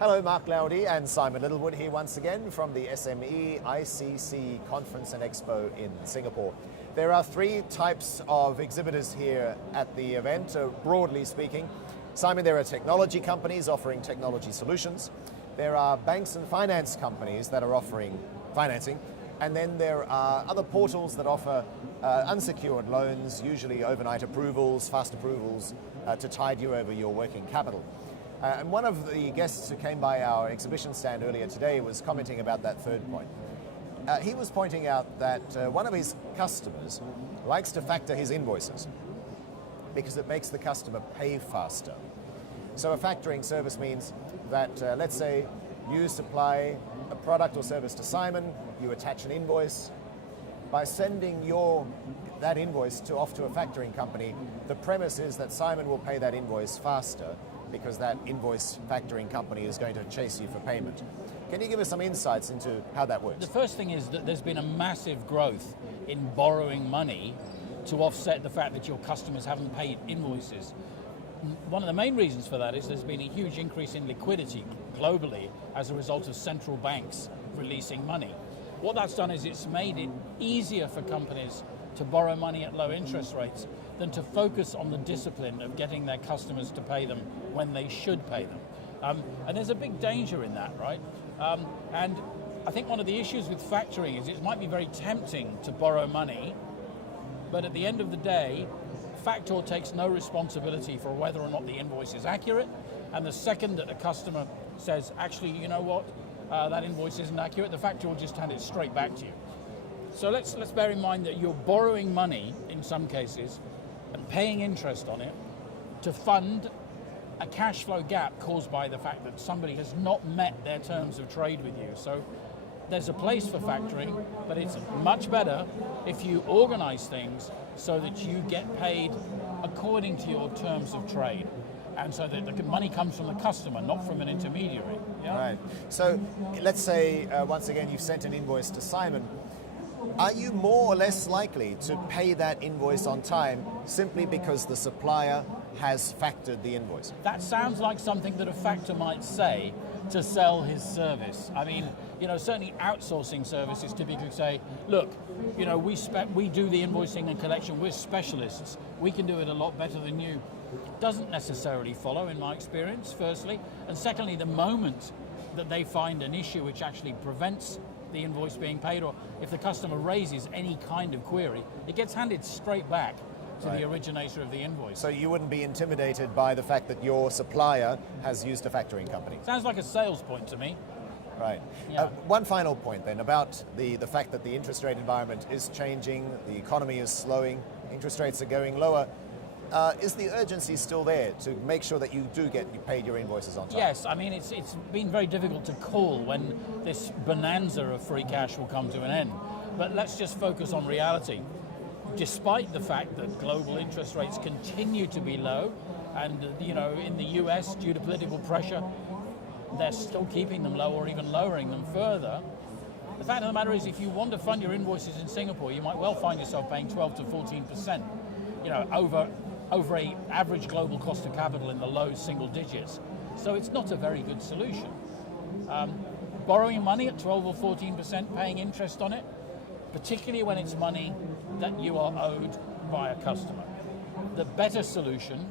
Hello, Mark Laudi and Simon Littlewood here once again from the SMEICC Conference and Expo in Singapore. There are three types of exhibitors here at the event, broadly speaking. Simon, there are technology companies offering technology solutions. There are banks and finance companies that are offering financing. And then there are other portals that offer unsecured loans, usually overnight approvals, fast approvals, to tide you over your working capital. And one of the guests who came by our exhibition stand earlier today was commenting about that third point. He was pointing out that one of his customers likes to factor his invoices because it makes the customer pay faster. So a factoring service means that, let's say, you supply a product or service to Simon, you attach an invoice. By sending that invoice off to a factoring company, the premise is that Simon will pay that invoice faster because that invoice factoring company is going to chase you for payment. Can you give us some insights into how that works? The first thing is that there's been a massive growth in borrowing money to offset the fact that your customers haven't paid invoices. One of the main reasons for that is there's been a huge increase in liquidity globally as a result of central banks releasing money. What that's done is it's made it easier for companies to borrow money at low interest rates than to focus on the discipline of getting their customers to pay them when they should pay them. And there's a big danger in that, right? And I think one of the issues with factoring is it might be very tempting to borrow money, but at the end of the day, factor takes no responsibility for whether or not the invoice is accurate, and the second that a customer says, actually, you know what, that invoice isn't accurate, the factor will just hand it straight back to you. So let's bear in mind that you're borrowing money in some cases and paying interest on it to fund a cash flow gap caused by the fact that somebody has not met their terms of trade with you. So there's a place for factoring, but it's much better if you organize things so that you get paid according to your terms of trade. And so that the money comes from the customer, not from an intermediary. Yeah? Right. So let's say, once again, you've sent an invoice to Simon. Are you more or less likely to pay that invoice on time simply because the supplier has factored the invoice? That sounds like something that a factor might say to sell his service. I mean, certainly outsourcing services typically say, look, we do the invoicing and collection, we're specialists, we can do it a lot better than you. Doesn't necessarily follow in my experience, firstly. And secondly, the moment that they find an issue which actually prevents the invoice being paid, or if the customer raises any kind of query, it gets handed straight back to the originator of the invoice. So you wouldn't be intimidated by the fact that your supplier has used a factoring company? Sounds like a sales point to me. Right. Yeah. One final point then about the fact that the interest rate environment is changing, the economy is slowing, interest rates are going lower. Is the urgency still there to make sure that you do get paid your invoices on time? Yes, I mean it's been very difficult to call when this bonanza of free cash will come to an end. But let's just focus on reality. Despite the fact that global interest rates continue to be low, and in the US, due to political pressure, they're still keeping them low or even lowering them further. The fact of the matter is, if you want to fund your invoices in Singapore, you might well find yourself paying 12 to 14%, over an average global cost of capital in the low single digits. So it's not a very good solution. Borrowing money at 12 or 14%, paying interest on it, particularly when it's money that you are owed by a customer. The better solution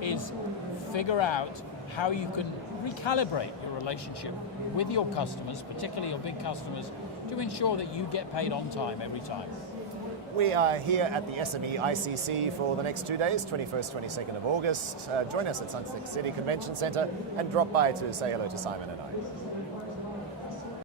is figure out how you can recalibrate your relationship with your customers, particularly your big customers, to ensure that you get paid on time every time. We are here at the SMEICC for the next 2 days, 21st, 22nd of August. Join us at Sunset City Convention Centre and drop by to say hello to Simon and I.